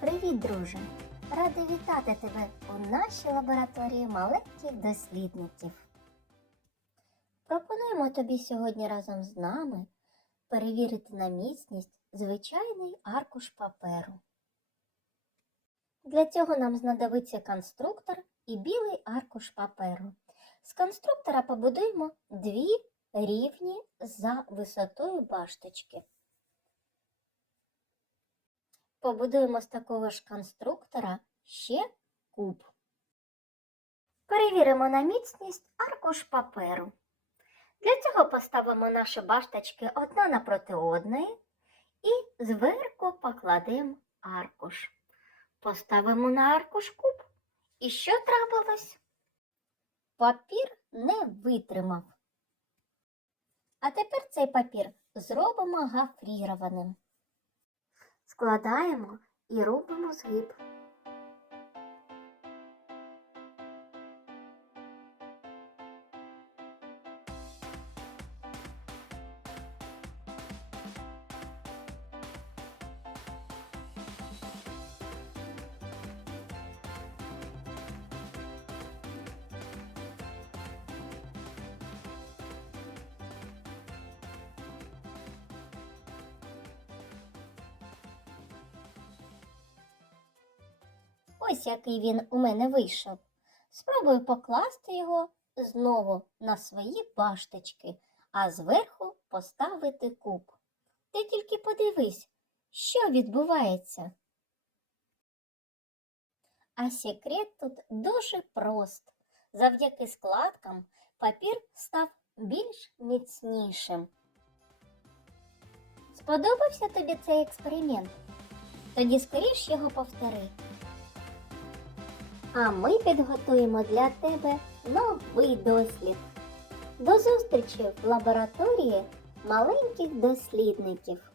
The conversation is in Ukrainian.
Привіт, друже! Радий вітати тебе у нашій лабораторії маленьких дослідників. Пропонуємо тобі сьогодні разом з нами перевірити на міцність звичайний аркуш паперу. Для цього нам знадобиться конструктор і білий аркуш паперу. З конструктора побудуємо дві рівні за висотою башточки. Побудуємо з такого ж конструктора ще куб. Перевіримо на міцність аркуш паперу. Для цього поставимо наші башточки одна напроти одної і зверху покладемо аркуш. Поставимо на аркуш куб. І що трапилось? Папір не витримав. А тепер цей папір зробимо гафрірованим. Складаємо і робимо згиб. Ось який він у мене вийшов. Спробую покласти його знову на свої башточки, а зверху поставити куб. Ти тільки подивись, що відбувається. А секрет тут дуже прост. Завдяки складкам папір став більш міцнішим. Сподобався тобі цей експеримент? Тоді скоріш його повтори. А ми підготуємо для тебе новий дослід. До зустрічі в лабораторії маленьких дослідників.